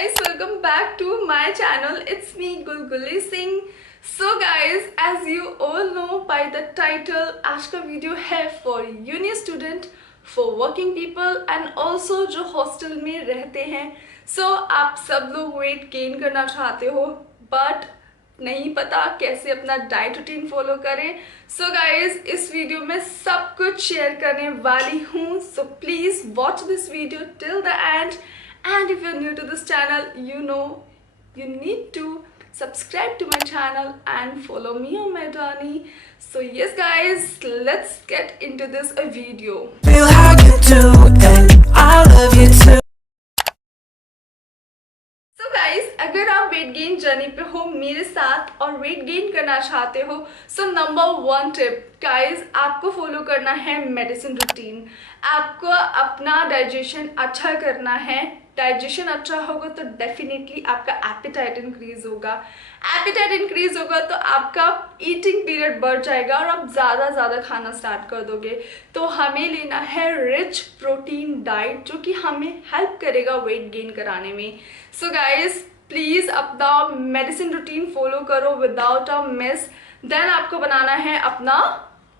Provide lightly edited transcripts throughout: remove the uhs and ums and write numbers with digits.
guys, welcome back to my channel. It's me Gulguli Singh. So guys, as you all know by the title, आज का video है for uni student, for working people and also जो hostel में रहते हैं. So आप सब लोग वेट गेन करना चाहते हो बट नहीं पता कैसे अपना डाइट रूटीन फॉलो करें. सो गाइज, इस वीडियो में सब कुछ शेयर करने वाली हूँ. So please watch this video till the and. And if you're new to this channel, you know you need to subscribe to my channel and follow me on my journey. So yes guys, let's get into this video. Feel how you do and I love you too. So guys, अगर आप weight gain journey पे हो मेरे साथ और weight gain करना चाहते हो, सो नंबर 1 टिप गाइज, आपको फॉलो करना है मेडिसिन रूटीन. आपको अपना डाइजेशन अच्छा करना है. डाइजेशन अच्छा होगा तो डेफिनेटली आपका एपेटाइट इंक्रीज होगा. एपेटाइट इंक्रीज होगा तो आपका ईटिंग पीरियड बढ़ जाएगा और आप ज़्यादा खाना स्टार्ट कर दोगे. तो हमें लेना है रिच प्रोटीन डाइट जो कि हमें हेल्प करेगा वेट गेन कराने में. सो गाइज, प्लीज़ अपना मेडिसिन रूटीन फॉलो करो विदाउट अ मिस. देन आपको बनाना है अपना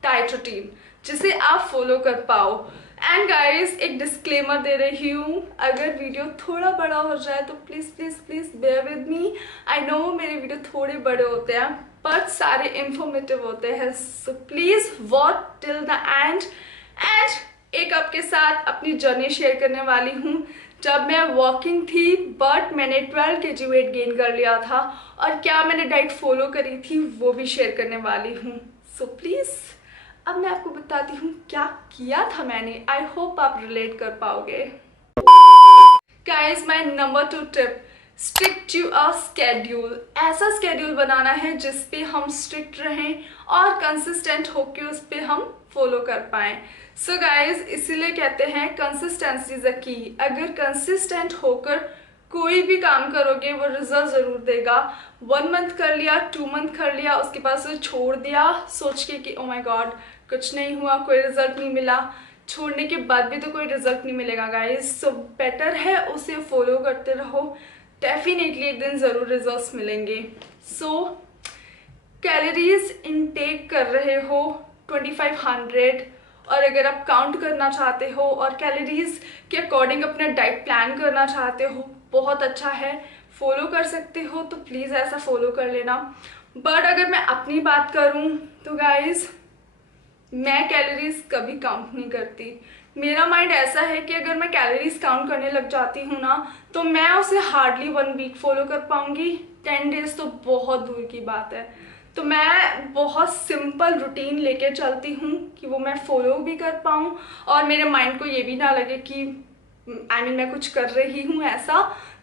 डाइट रूटीन जिसे आप फॉलो कर पाओ. एंड गाइज, एक डिस्क्लेमर दे रही हूँ, अगर वीडियो थोड़ा बड़ा हो जाए तो please please please bear with me. I know मेरे वीडियो थोड़े बड़े होते हैं बट सारे इंफॉर्मेटिव होते हैं. So please watch till the end. And एक आपके साथ अपनी जर्नी शेयर करने वाली हूँ. जब मैं वॉकिंग थी बट मैंने 12 kg वेट गेन कर लिया था और क्या मैंने डाइट फॉलो करी थी वो भी शेयर करने वाली हूँ. सो प्लीज़ अब मैं आपको बताती हूँ क्या किया था मैंने. आई होप आप रिलेट कर पाओगे. Guys, my number 2 tip, stick to a schedule. ऐसा स्केड्यूल बनाना है जिस पे हम स्ट्रिक्ट रहें और कंसिस्टेंट होके उस पे हम फॉलो कर पाएं. सो गाइज, इसीलिए कहते हैं कंसिस्टेंसी इज अ की. अगर कंसिस्टेंट होकर कोई भी काम करोगे वो रिजल्ट ज़रूर देगा. 1 मंथ कर लिया, 2 मंथ कर लिया, उसके बाद से छोड़ दिया सोच के कि ओ माय गॉड कुछ नहीं हुआ, कोई रिजल्ट नहीं मिला. छोड़ने के बाद भी तो कोई रिजल्ट नहीं मिलेगा गाइज. सो बेटर है उसे फॉलो करते रहो. डेफिनेटली एक दिन ज़रूर रिजल्ट्स मिलेंगे. सो कैलोरीज इनटेक कर रहे हो 2500 और अगर आप काउंट करना चाहते हो और कैलोरीज के अकॉर्डिंग अपना डाइट प्लान करना चाहते हो, बहुत अच्छा है, फॉलो कर सकते हो तो प्लीज़ ऐसा फॉलो कर लेना. बट अगर मैं अपनी बात करूं तो गाइज, मैं कैलोरीज कभी काउंट नहीं करती. मेरा माइंड ऐसा है कि अगर मैं कैलोरीज काउंट करने लग जाती हूँ ना तो मैं उसे हार्डली 1 वीक फॉलो कर पाऊंगी. 10 डेज तो बहुत दूर की बात है. तो मैं बहुत सिंपल रूटीन लेके चलती हूँ कि वो मैं फॉलो भी कर पाऊँ और मेरे माइंड को ये भी ना लगे कि मैं कुछ कर रही हूँ ऐसा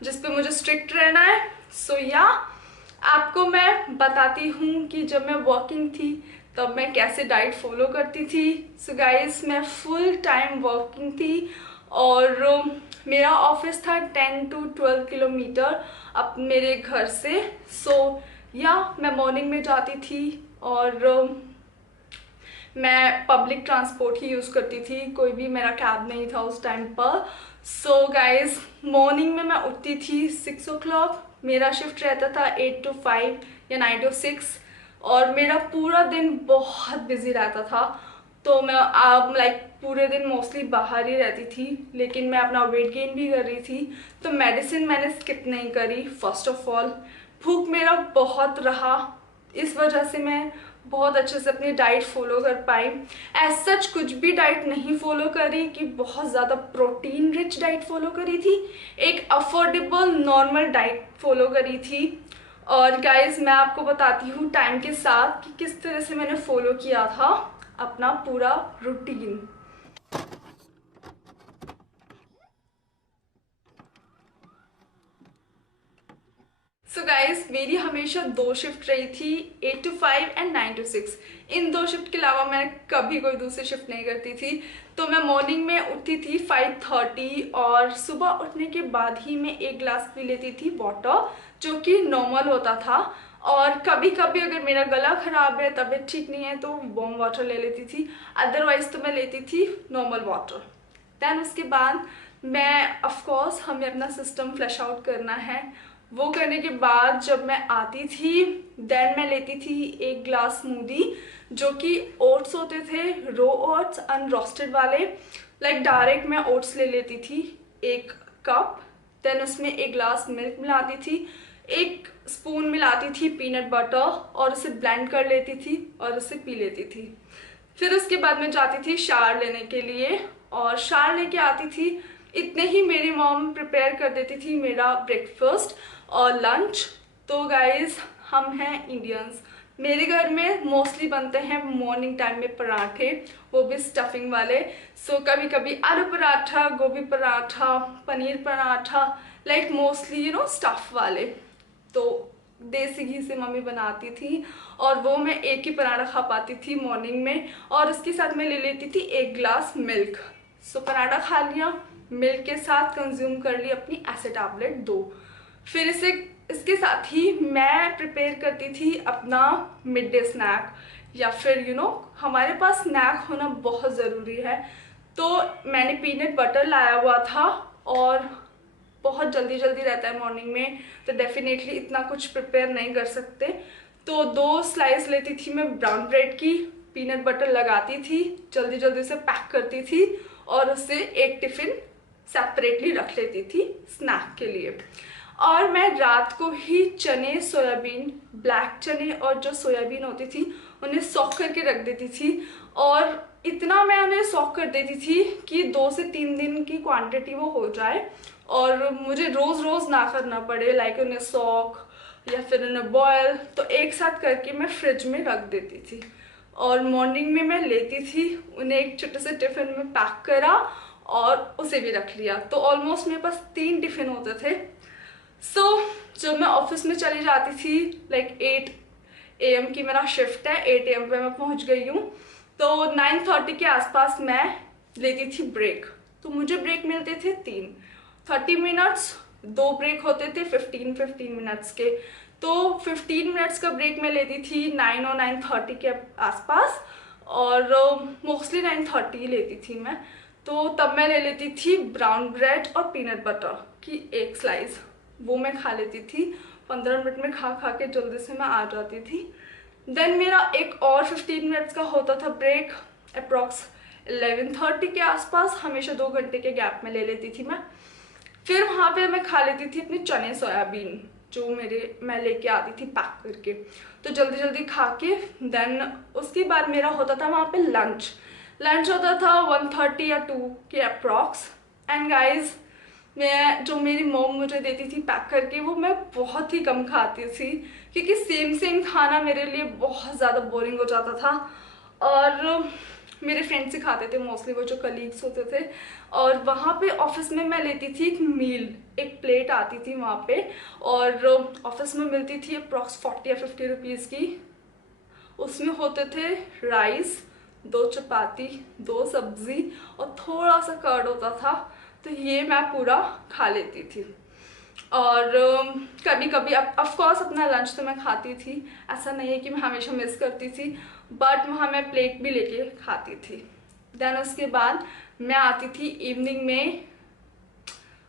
जिस पे मुझे स्ट्रिक्ट रहना है. सो या आपको मैं बताती हूँ कि जब मैं वर्किंग थी तब मैं कैसे डाइट फॉलो करती थी. सो गाइस, मैं फुल टाइम वर्किंग थी और मेरा ऑफिस था 10 to 12 किलोमीटर अब मेरे घर से. सो या मैं मॉर्निंग में जाती थी और मैं पब्लिक ट्रांसपोर्ट ही यूज़ करती थी. कोई भी मेरा कैब नहीं था उस टाइम पर. सो गाइज, मॉर्निंग में मैं उठती थी 6 o'clock. मेरा शिफ्ट रहता था 8 to 5 या 9 to 6 और मेरा पूरा दिन बहुत बिजी रहता था. तो मैं पूरे दिन मोस्टली बाहर ही रहती थी, लेकिन मैं अपना वेट गेन भी कर रही थी. तो मेडिसिन मैंने स्किप नहीं करी. फर्स्ट ऑफ ऑल भूख मेरा बहुत रहा, इस वजह से मैं बहुत अच्छे से अपनी डाइट फॉलो कर पाई. एज सच कुछ भी डाइट नहीं फॉलो करी कि बहुत ज़्यादा प्रोटीन रिच डाइट फॉलो करी थी. एक अफोर्डेबल नॉर्मल डाइट फॉलो करी थी. और गाइज, मैं आपको बताती हूँ टाइम के साथ कि किस तरह से मैंने फॉलो किया था अपना पूरा रूटीन. सो गाइज, मेरी हमेशा 2 शिफ्ट रही थी, 8 to 5 and 9 to 6. In 2 shift के अलावा मैं कभी कोई दूसरी शिफ्ट नहीं करती थी. तो मैं मॉर्निंग में उठती थी 5:30 और सुबह उठने के बाद ही मैं 1 गिलास पी लेती थी वाटर जो कि नॉर्मल होता था. और कभी कभी अगर मेरा गला ख़राब है, तबीयत ठीक नहीं है तो वार्म वाटर ले लेती थी. अदरवाइज़ तो मैं लेती थी नॉर्मल वाटर. दैन उसके बाद मैं ऑफ कोर्स हमें अपना सिस्टम फ्लैश आउट करना है। वो करने के बाद जब मैं आती थी देन मैं लेती थी एक ग्लास स्मूदी, जो कि ओट्स होते थे, रो ओट्स अनरोस्टेड वाले। लाइक डायरेक्ट मैं ओट्स ले लेती थी 1 कप, देन उसमें 1 ग्लास मिल्क मिलाती थी, 1 स्पून मिलाती थी पीनट बटर और उसे ब्लेंड कर लेती थी और उसे पी लेती थी। फिर उसके बाद मैं जाती थी शावर लेने के लिए और शावर लेके आती थी। इतने ही मेरी मॉम प्रिपेयर कर देती थी मेरा ब्रेकफास्ट और लंच। तो गाइज हम हैं इंडियंस, मेरे घर में मोस्टली बनते हैं मॉर्निंग टाइम में पराठे, वो भी स्टफिंग वाले। सो कभी कभी आलू पराठा, गोभी paratha, paneer paratha, like mostly you know stuff वाले। तो देसी घी से मम्मी बनाती थी और वो मैं एक ही पराठा खा पाती थी मॉर्निंग में, और उसके साथ मैं ले लेती थी 1 ग्लास मिल्क। सो पराठा खा लिया, मिल्क के साथ कंज्यूम कर ली अपनी एसिड टैबलेट 2। फिर इसके साथ ही मैं प्रिपेयर करती थी अपना मिड डे स्नैक, या फिर हमारे पास स्नैक होना बहुत ज़रूरी है। तो मैंने पीनट बटर लाया हुआ था और बहुत जल्दी रहता है मॉर्निंग में, तो डेफिनेटली इतना कुछ प्रिपेयर नहीं कर सकते। तो 2 स्लाइस लेती थी मैं ब्राउन ब्रेड की, पीनट बटर लगाती थी, जल्दी से पैक करती थी और उसे एक टिफ़िन सेपरेटली रख लेती थी स्नैक के लिए। और मैं रात को ही चने, सोयाबीन, ब्लैक चने और जो सोयाबीन होती थी उन्हें सॉक करके रख देती थी, और इतना मैं उन्हें सॉक कर देती थी कि 2 से 3 दिन की क्वांटिटी वो हो जाए और मुझे रोज़ ना करना पड़े, लाइक उन्हें सॉक या फिर उन्हें बॉयल। तो एक साथ करके मैं फ्रिज में रख देती थी और मॉर्निंग में मैं लेती थी उन्हें, एक छोटे से टिफ़िन में पैक करा और उसे भी रख लिया। तो ऑलमोस्ट मेरे पास 3 टिफ़िन होते थे। सो जब मैं ऑफिस में चली जाती थी, लाइक 8 AM की मेरा शिफ्ट है, 8 AM पे मैं पहुंच गई हूँ, तो 9:30 के आसपास मैं लेती थी ब्रेक। तो मुझे ब्रेक मिलते थे 30 मिनट्स, 2 ब्रेक होते थे 15 मिनट्स के। तो 15 मिनट्स का ब्रेक मैं लेती थी 9 और 9:30 के आसपास, और मोस्टली 9:30 लेती थी मैं। तो तब मैं ले लेती थी ब्राउन ब्रेड और पीनट बटर की 1 स्लाइस, वो मैं खा लेती थी। 15 मिनट में खा के जल्दी से मैं आ जाती थी। देन मेरा एक और 15 मिनट्स का होता था ब्रेक, अप्रॉक्स 11:30 के आसपास, हमेशा 2 घंटे के गैप में ले लेती थी मैं। फिर वहाँ पे मैं खा लेती थी अपनी चने सोयाबीन जो मैं लेके आती थी पैक करके। तो जल्दी खा के देन उसके बाद मेरा होता था वहाँ पे लंच होता था 1:30 या 2 के अप्रॉक्स। एंड गाइज मैं जो मेरी मॉम मुझे देती थी पैक करके, वो मैं बहुत ही कम खाती थी क्योंकि सेम खाना मेरे लिए बहुत ज़्यादा बोरिंग हो जाता था। और मेरे फ्रेंड्स ही खाते थे मोस्टली, वो जो कलीग्स होते थे। और वहाँ पे ऑफिस में मैं लेती थी एक मील, एक प्लेट आती थी वहाँ पे, और ऑफिस में मिलती थी अप्रॉक्स 40 या 50 रुपीज़ की। उसमें होते थे राइस, 2 चपाती, 2 सब्जी और थोड़ा सा कर्ड होता था। तो ये मैं पूरा खा लेती थी। और कभी कभी ऑफकोर्स अपना लंच तो मैं खाती थी, ऐसा नहीं है कि मैं हमेशा मिस करती थी, बट वहाँ मैं प्लेट भी लेके खाती थी। देन उसके बाद मैं आती थी इवनिंग में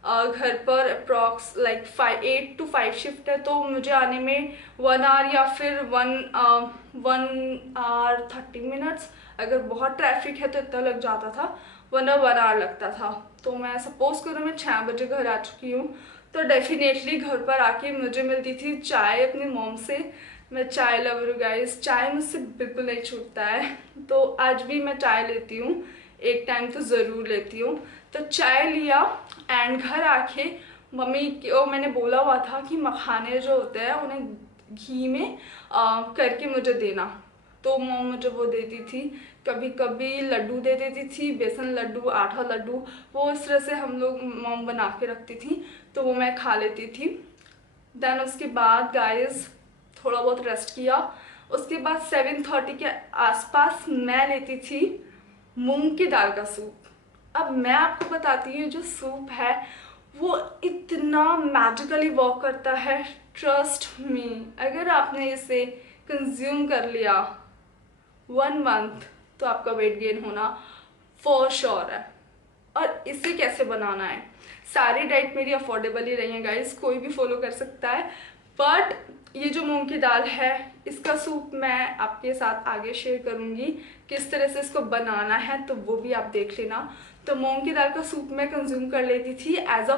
घर पर। अप्रॉक्स लाइक 8 to 5 शिफ्ट है, तो मुझे आने में 1 आवर या फिर 1 आवर 30 मिनट्स, अगर बहुत ट्रैफिक है तो इतना लग जाता था, 1 आवर लगता था। तो मैं सपोज करूँ मैं 6 बजे घर आ चुकी हूँ, तो डेफिनेटली घर पर आके मुझे मिलती थी चाय अपनी मॉम से। मैं चाय लवर हूँ गाइस, चाय मुझसे बिल्कुल नहीं छूटता है। तो आज भी मैं चाय लेती हूँ, एक टाइम तो ज़रूर लेती हूँ। तो चाय लिया एंड घर आके मम्मी को मैंने बोला हुआ था कि मखाने जो होते हैं उन्हें घी में करके मुझे देना, तो मॉम मुझे वो देती थी। कभी कभी लड्डू दे देती थी, बेसन लड्डू, आटा लड्डू, वो इस तरह से हम लोग मॉम बना के रखती थी, तो वो मैं खा लेती थी। देन उसके बाद गाइस थोड़ा बहुत रेस्ट किया। उसके बाद 7:30 के आसपास मैं लेती थी मूंग की दाल का सूप। अब मैं आपको बताती हूँ जो सूप है वो इतना मैजिकली वर्क करता है, ट्रस्ट मी। अगर आपने इसे कंज्यूम कर लिया 1 मंथ तो आपका वेट गेन होना फॉर श्योर है। और इसे कैसे बनाना है। सारी डाइट मेरी अफोर्डेबल ही रही है गाइस, कोई भी फॉलो कर सकता है। बट ये जो मूंग की दाल है इसका सूप मैं आपके साथ आगे शेयर करूंगी किस तरह से इसको बनाना है, तो वो भी आप देख लेना। तो मूंग की दाल का सूप मैं कंज्यूम कर लेती थी as a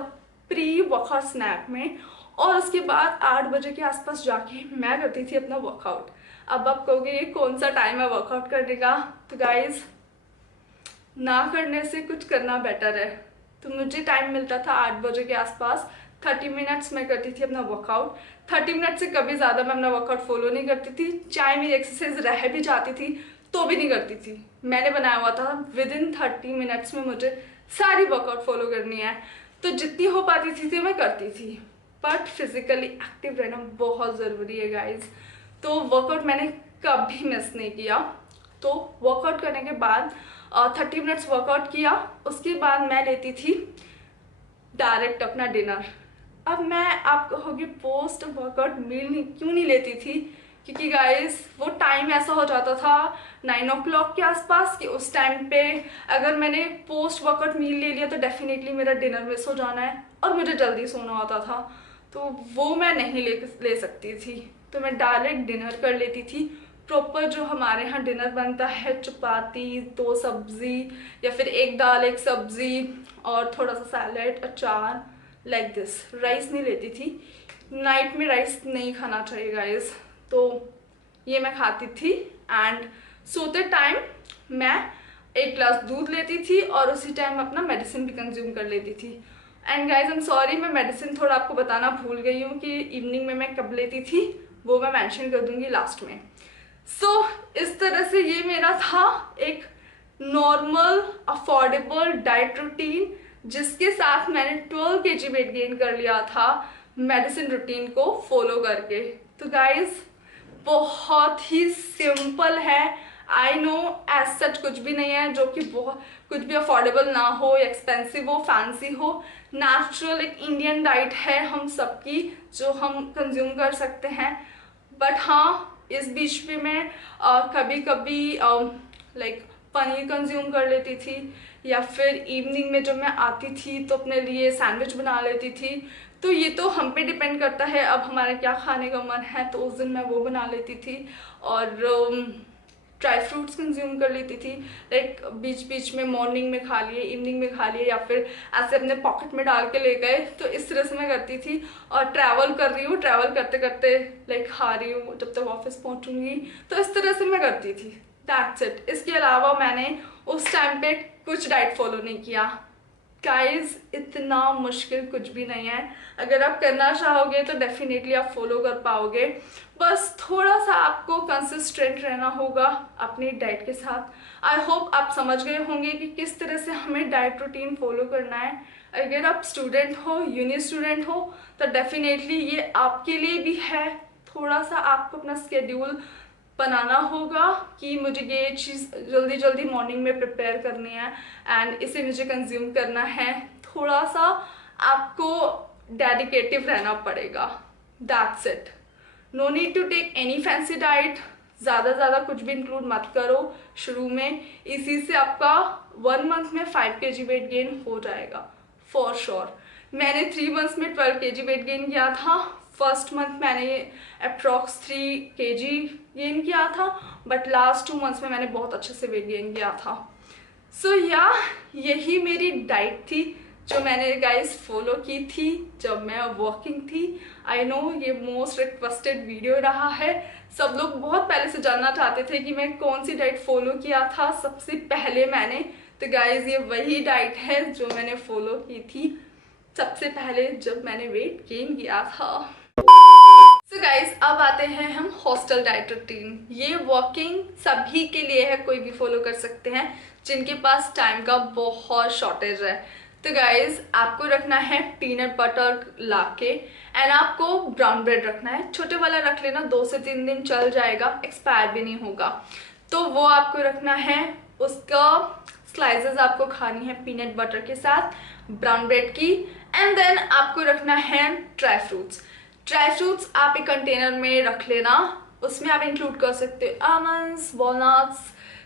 pre workout snack में, और उसके बाद 8 बजे के आसपास जाके मैं करती थी अपना वर्कआउट। अब आप कहोगे ये कौन सा टाइम है वर्कआउट करने का, तो गाइज ना करने से कुछ करना बेटर है। तो मुझे टाइम मिलता था 8 बजे के आसपास, 30 मिनट्स मैं करती थी अपना वर्कआउट। 30 मिनट से कभी ज़्यादा मैं अपना वर्कआउट फॉलो नहीं करती थी, चाहे मेरी एक्सरसाइज रह भी जाती थी तो भी नहीं करती थी। मैंने बनाया हुआ था विद इन 30 मिनट्स में मुझे सारी वर्कआउट फॉलो करनी है, तो जितनी हो पाती थी मैं करती थी। बट फिजिकली एक्टिव रहना बहुत ज़रूरी है गाइज। तो वर्कआउट मैंने कभी मिस नहीं किया। तो वर्कआउट करने के बाद 30 मिनट्स वर्कआउट किया, उसके बाद मैं लेती थी डायरेक्ट अपना डिनर। अब मैं आप कहोगे पोस्ट वर्कआउट मील क्यों नहीं लेती थी, क्योंकि गाइस वो टाइम ऐसा हो जाता था 9 o'clock के आसपास कि उस टाइम पे अगर मैंने पोस्ट वर्कआउट मील ले लिया तो डेफिनेटली मेरा डिनर मिस हो जाना है और मुझे जल्दी सोना होता था, तो वो मैं नहीं ले सकती थी। तो मैं डायरेक्ट डिनर कर लेती थी। प्रॉपर जो हमारे यहाँ डिनर बनता है, चपाती 2 सब्जी या फिर 1 दाल 1 सब्जी और थोड़ा सा सैलेड अचार, लाइक दिस। राइस नहीं लेती थी, नाइट में राइस नहीं खाना चाहिए गाइस। तो ये मैं खाती थी एंड सोते टाइम मैं 1 ग्लास दूध लेती थी और उसी टाइम अपना मेडिसिन भी कंज्यूम कर लेती थी। And guys I am sorry, मैं मेडिसिन थोड़ा आपको बताना भूल गई हूँ कि इवनिंग में मैं कब लेती थी, वो मैं मेंशन कर दूंगी लास्ट में। सो इस तरह से ये मेरा था एक नॉर्मल अफोर्डेबल डाइट रूटीन, जिसके साथ मैंने 12 kg वेट गेन कर लिया था मेडिसिन रूटीन को फॉलो करके। तो गाइज बहुत ही सिंपल है, आई नो एज सच कुछ भी नहीं है जो कि बहुत कुछ भी अफोर्डेबल ना हो, एक्सपेंसिव हो, फैंसी हो। नेचुरल एक इंडियन डाइट है हम सबकी जो हम कंज्यूम कर सकते हैं। बट हाँ, इस बीच में मैं कभी कभी लाइक पनीर कंज्यूम कर लेती थी, या फिर इवनिंग में जब मैं आती थी तो अपने लिए सैंडविच बना लेती थी। तो ये तो हम पे डिपेंड करता है अब हमारे क्या खाने का मन है, तो उस दिन मैं वो बना लेती थी। और ड्राई फ्रूट्स कंज्यूम कर लेती थी, लाइक बीच बीच में मॉर्निंग में खा लिए, इवनिंग में खा लिए, या फिर ऐसे अपने पॉकेट में डाल के ले गए। तो इस तरह से मैं करती थी। और ट्रैवल कर रही हूँ, ट्रैवल करते करते लाइक खा रही हूँ जब तक ऑफिस पहुँचूंगी, तो इस तरह से मैं करती थी। That's it. इसके अलावा मैंने उस टाइम पे कुछ डाइट फॉलो नहीं किया। गाइज इतना मुश्किल कुछ भी नहीं है, अगर आप करना चाहोगे तो डेफिनेटली आप फॉलो कर पाओगे। बस थोड़ा सा आपको कंसिस्टेंट रहना होगा अपनी डाइट के साथ। आई होप आप समझ गए होंगे कि किस तरह से हमें डाइट रूटीन फॉलो करना है। अगर आप स्टूडेंट हो, यूनी स्टूडेंट हो, तो डेफिनेटली ये आपके लिए भी है। थोड़ा सा आपको अपना स्केड्यूल बनाना होगा कि मुझे ये चीज़ जल्दी जल्दी मॉर्निंग में प्रिपेयर करनी है एंड इसे मुझे कंज्यूम करना है। थोड़ा सा आपको डेडिकेटिव रहना पड़ेगा। That's it. No need to take any fancy diet. ज़्यादा कुछ भी इंक्लूड मत करो शुरू में, इसी से आपका 1 मंथ में 5 kg वेट गेन हो जाएगा फॉर श्योर। मैंने 3 मंथ्स में 12 kg वेट गेन किया था। फर्स्ट मंथ मैंने अप्रॉक्स 3 kg गेन किया था, बट लास्ट 2 मंथ्स में मैंने बहुत अच्छे से वेट गेन किया था। सो यही मेरी डाइट थी जो मैंने गाइस फॉलो की थी जब मैं वर्किंग थी। आई नो ये मोस्ट रिक्वेस्टेड वीडियो रहा है, सब लोग बहुत पहले से जानना चाहते थे कि मैं कौन सी डाइट फॉलो किया था सबसे पहले मैंने। तो गाइस ये वही डाइट है जो मैंने फॉलो की थी सबसे पहले जब मैंने वेट गेन किया था। सो गाइज अब आते हैं हम हॉस्टल डाइट रूटीन। ये वॉकिंग सभी के लिए है, कोई भी फॉलो कर सकते हैं जिनके पास टाइम का बहुत शॉर्टेज है। तो गाइज आपको रखना है पीनट बटर लाके एंड आपको ब्राउन ब्रेड रखना है। छोटे वाला रख लेना, 2 से 3 दिन चल जाएगा, एक्सपायर भी नहीं होगा। तो वो आपको रखना है। उसका स्लाइसेस आपको खानी है पीनट बटर के साथ ब्राउन ब्रेड की। एंड देन आपको रखना है ड्राई फ्रूट्स। ड्राई फ्रूट्स आप एक कंटेनर में रख लेना, उसमें आप इंक्लूड कर सकते हो आमंड्स, वॉलनट्स,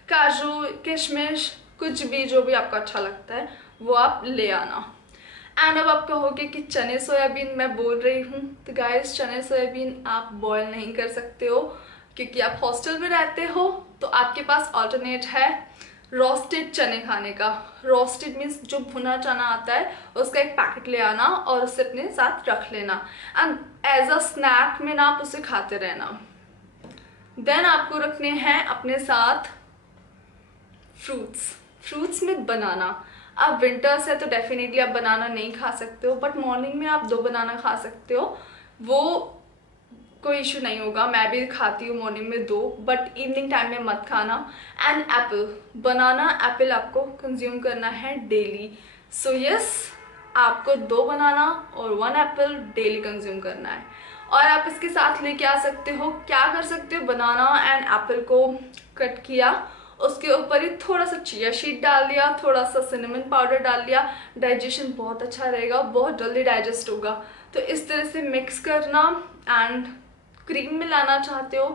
काजू, किशमिश, कुछ भी जो भी आपको अच्छा लगता है वो आप ले आना। एंड अब आप कहोगे कि चने सोयाबीन मैं बोल रही हूँ, तो गाइस चने सोयाबीन आप बॉयल नहीं कर सकते हो क्योंकि आप हॉस्टल में रहते हो, तो आपके पास ऑल्टरनेट है रोस्टेड चने खाने का। रोस्टेड मीन्स जो भुना चना आता है उसका एक पैकेट ले आना और उसे अपने साथ रख लेना एंड एज अ स्नैक में ना आप उसे खाते रहना। देन आपको रखने हैं अपने साथ फ्रूट्स में बनाना। अब विंटर्स है तो डेफिनेटली आप बनाना नहीं खा सकते हो, बट मॉर्निंग में आप 2 बनाना खा सकते हो, वो कोई इशू नहीं होगा। मैं भी खाती हूँ मॉर्निंग में 2, बट इवनिंग टाइम में मत खाना। एंड एप्पल, बनाना एप्पल आपको कंज्यूम करना है डेली। सो यस, आपको 2 बनाना और 1 एप्पल डेली कंज्यूम करना है। और आप इसके साथ लेके आ सकते हो, क्या कर सकते हो, बनाना एंड एप्पल को कट किया, उसके ऊपर ही थोड़ा सा चिया सीड डाल दिया, थोड़ा सा सिनेमन पाउडर डाल दिया, डाइजेशन बहुत अच्छा रहेगा, बहुत जल्दी डाइजेस्ट होगा। तो इस तरह से मिक्स करना। एंड क्रीम मिलाना चाहते हो,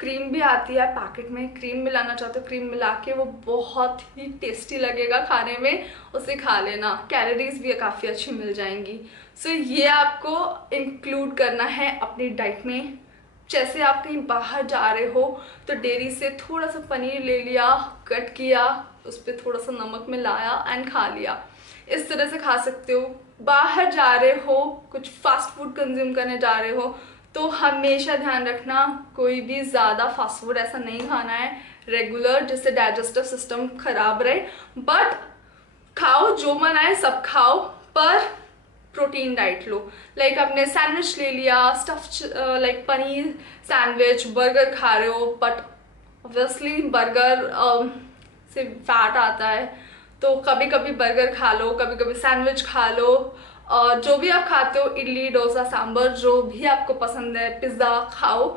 क्रीम भी आती है पैकेट में, क्रीम मिलाना चाहते हो, क्रीम मिला के वो बहुत ही टेस्टी लगेगा खाने में, उसे खा लेना। कैलोरीज भी काफ़ी अच्छी मिल जाएंगी। सो ये आपको इंक्लूड करना है अपनी डाइट में। जैसे आप कहीं बाहर जा रहे हो तो डेयरी से थोड़ा सा पनीर ले लिया, कट किया, उस पर थोड़ा सा नमक मिलाया एंड खा लिया। इस तरह से खा सकते हो। बाहर जा रहे हो, कुछ फास्ट फूड कंज्यूम करने जा रहे हो, तो हमेशा ध्यान रखना कोई भी ज़्यादा फास्ट फूड ऐसा नहीं खाना है रेगुलर, जिससे डाइजेस्टिव सिस्टम खराब रहे। बट खाओ, जो मन आए सब खाओ, पर प्रोटीन डाइट लो। लाइक आपने सैंडविच ले लिया, stuff like paneer sandwich, burger खा रहे हो, बट ऑब्वियसली बर्गर से फैट आता है, तो कभी कभी बर्गर खा लो, कभी कभी सैंडविच खा लो, और जो भी आप खाते हो, इडली डोसा सांभर जो भी आपको पसंद है, पिज्ज़ा खाओ,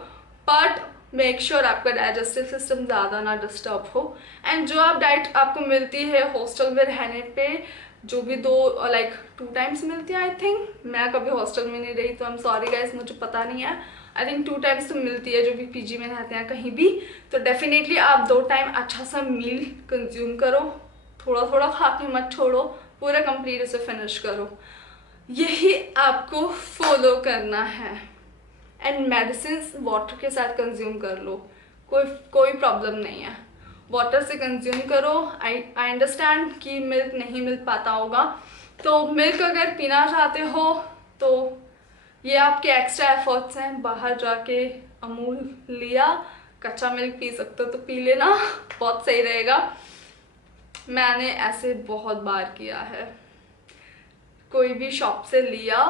बट मेक श्योर आपका डाइजेस्टिव सिस्टम ज़्यादा ना डिस्टर्ब हो। एंड जो आप डाइट आपको मिलती है हॉस्टल में रहने पे, जो भी 2 लाइक 2 टाइम्स मिलती है आई थिंक, मैं कभी हॉस्टल में नहीं रही तो आई एम सॉरी गाइस, मुझे पता नहीं है, आई थिंक 2 टाइम्स तो मिलती है जो भी पीजी में रहते हैं कहीं भी। तो डेफिनेटली आप 2 टाइम अच्छा सा मील कंज्यूम करो, थोड़ा थोड़ा खा के मत छोड़ो, पूरा कंप्लीट उसे फिनिश करो। यही आपको फॉलो करना है। एंड मेडिसिन वाटर के साथ कंज्यूम कर लो, कोई प्रॉब्लम नहीं है, वाटर से कंज्यूम करो। आई अंडरस्टैंड कि मिल्क नहीं मिल पाता होगा, तो मिल्क अगर पीना चाहते हो तो ये आपके एक्स्ट्रा एफर्ट्स हैं। बाहर जाके अमूल लिया, कच्चा मिल्क पी सकते हो तो पी लेना, बहुत सही रहेगा। मैंने ऐसे बहुत बार किया है, कोई भी शॉप से लिया,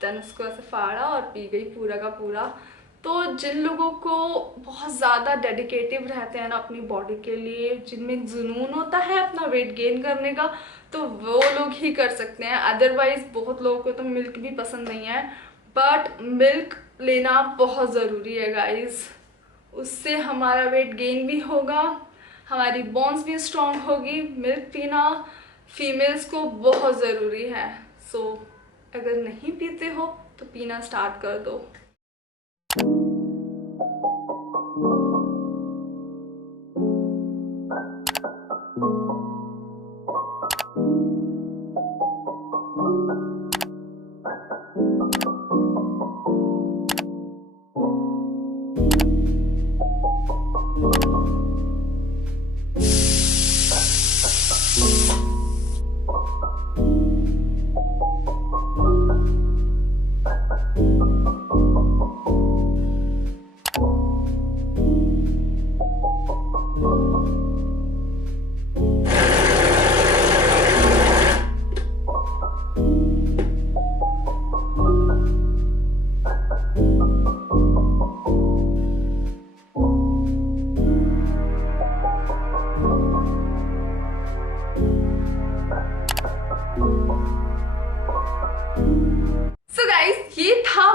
देन उसको ऐसे फाड़ा और पी गई पूरा का पूरा। तो जिन लोगों को बहुत ज़्यादा डेडिकेटिव रहते हैं ना अपनी बॉडी के लिए, जिनमें जुनून होता है अपना वेट गेन करने का, तो वो लोग ही कर सकते हैं। अदरवाइज बहुत लोगों को तो मिल्क भी पसंद नहीं है, बट मिल्क लेना बहुत ज़रूरी है गाइस। उससे हमारा वेट गेन भी होगा, हमारी बोन्स भी स्ट्रॉन्ग होगी। मिल्क पीना फीमेल्स को बहुत ज़रूरी है। सो अगर नहीं पीते हो तो पीना स्टार्ट कर दो।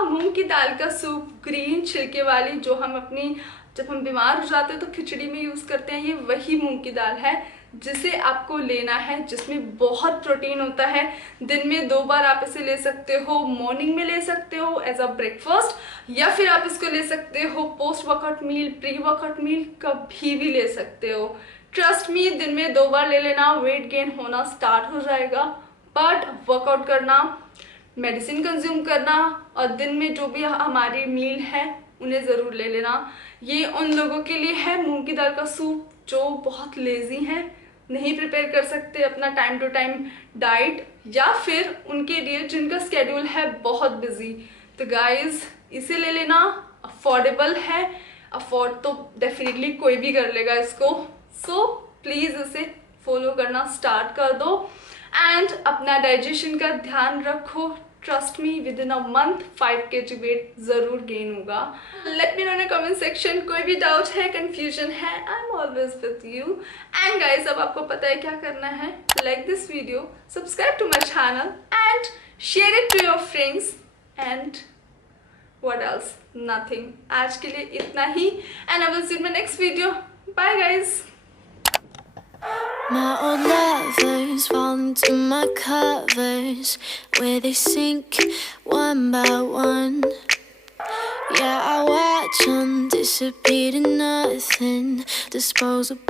मूंग की दाल का सूप, ग्रीन छिलके वाली, जो हम अपनी जब हम बीमार हो जाते हैं तो खिचड़ी में यूज़ करते हैं, ये वही मूंग की दाल है जिसे आपको लेना है, जिसमें बहुत प्रोटीन होता है। दिन में 2 बार आप इसे ले सकते हो, मॉर्निंग में ले सकते हो एज अ ब्रेकफास्ट, या फिर आप इसको ले सकते हो post workout meal, pre workout meal, कभी भी ले सकते हो। ट्रस्ट मी, दिन में 2 बार ले लेना, वेट गेन होना स्टार्ट हो जाएगा। बट वर्कआउट करना, मेडिसिन कंज्यूम करना और दिन में जो भी हमारी मील है उन्हें ज़रूर ले लेना। ये उन लोगों के लिए है मूंग की दाल का सूप जो बहुत लेजी हैं, नहीं प्रिपेयर कर सकते अपना टाइम टू टाइम डाइट, या फिर उनके लिए जिनका स्केड्यूल है बहुत बिजी। तो गाइज इसे ले लेना, अफोर्डेबल है, अफोर्ड तो डेफिनेटली कोई भी कर लेगा इसको। सो प्लीज़ इसे फॉलो करना स्टार्ट कर दो एंड अपना डाइजेशन का ध्यान रखो। Trust me, within a month 5 kg weight जरूर गेन होगा। Let me know in comment section, कोई भी डाउट है, कंफ्यूजन है, I am always with you. And guys अब आपको पता है क्या करना है, like this video, subscribe to my channel and share it to your friends and what else, nothing। आज के लिए इतना ही and I will see you in my next video। Bye guys। My old lovers fall into my covers where they sink one by one. Yeah, I watch them disappear to nothing, disposable.